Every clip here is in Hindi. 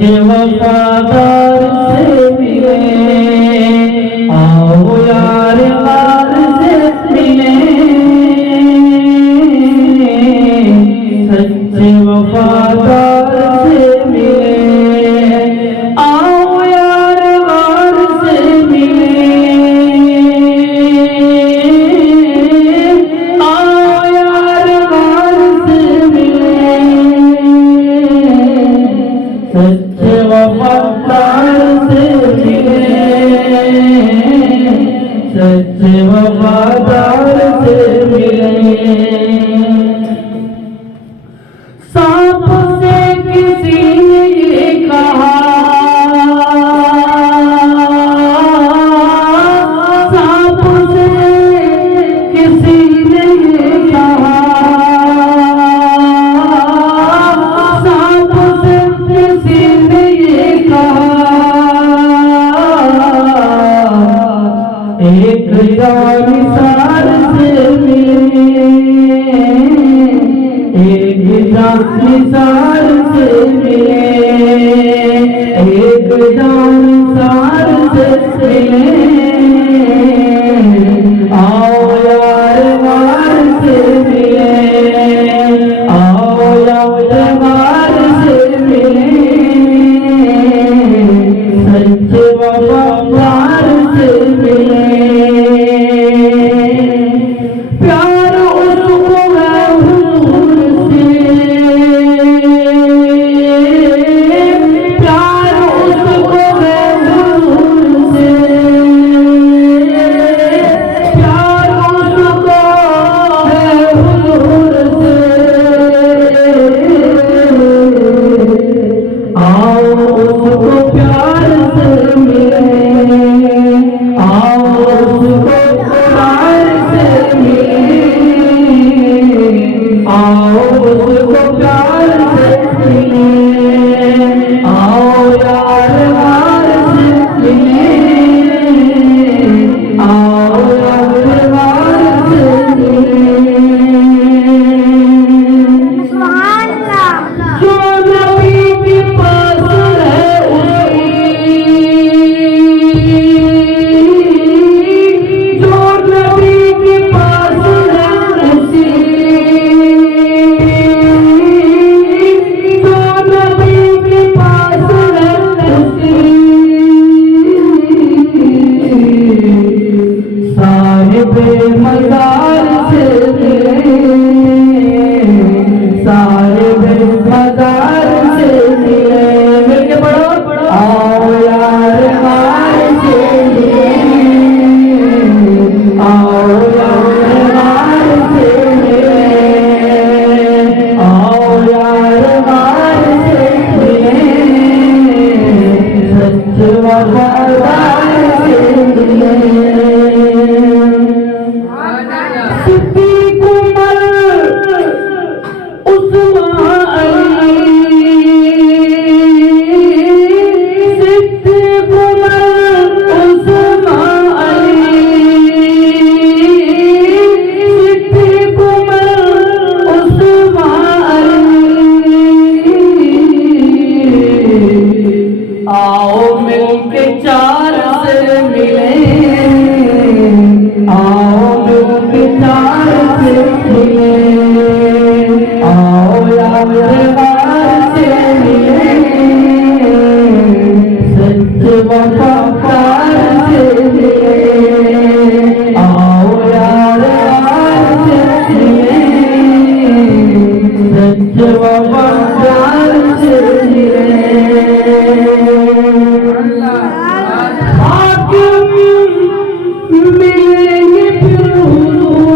सच्चे वफादार से मिले, आओ यार यार से मिले, सच्चे वफादार से मिले, आओ यार यार से मिले, आओ यार यार से मिले, सच्चे वफादार से मिले, सच्चे वफादार से मिले। सांप से किसी ने ये कहा, सांप से किसी ने ये कहा, सांप से किसी ने ये कहा, एक जानिसार से मिले, एक जानिसार से मिले, एक जानिसार से मिले, आओ यार यार से मिले, आओ यार यार से मिले, सच्चे वफादार से मिले। प्यार उसको है हुजूर से, प्यार उसको है हुजूर से, प्यार उसको है हुजूर से, आओ उसको प्यार से मिले, आओ उसको प्यार से मिले, आओ उसको प्यार से मिले, आओ यार यार से मिले, आओ यार यार से मिले। जो नबी के पास है जो नबी के पास है उसी, जो नबी के पास है उसी, साहिब मज़ार से मिले, साहिब मज़ार से मिले, मिलके पढ़ो, आओ यार यार से मिले, आओ यार यार से मिले, आओ यार यार से मिले, सच्चे वफादार से मिले। सिद्दीक़ उमर उस्मान अली, सिद्दीक़ उमर उस्मान अली, सिद्दीक़ उमर उस्मान अली, आओ मिलके चार से मिले, आओ मिलके चार से मिले, आओ यार यार से मिले, सच्चे वफादार से मिले, आओ यार यार से मिले, सच्चे वफादार से मिले। हाकिम मिलेंगे फिर हुजूर,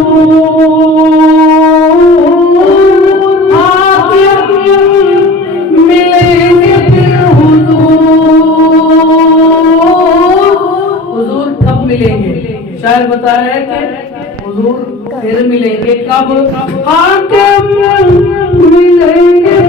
हाकिम मिलेंगे फिर हुजूर, हुजूर कब मिलेंगे? शायर बता रहे हैं कि हुजूर फिर मिलेंगे कब? हाकिम मिलेंगे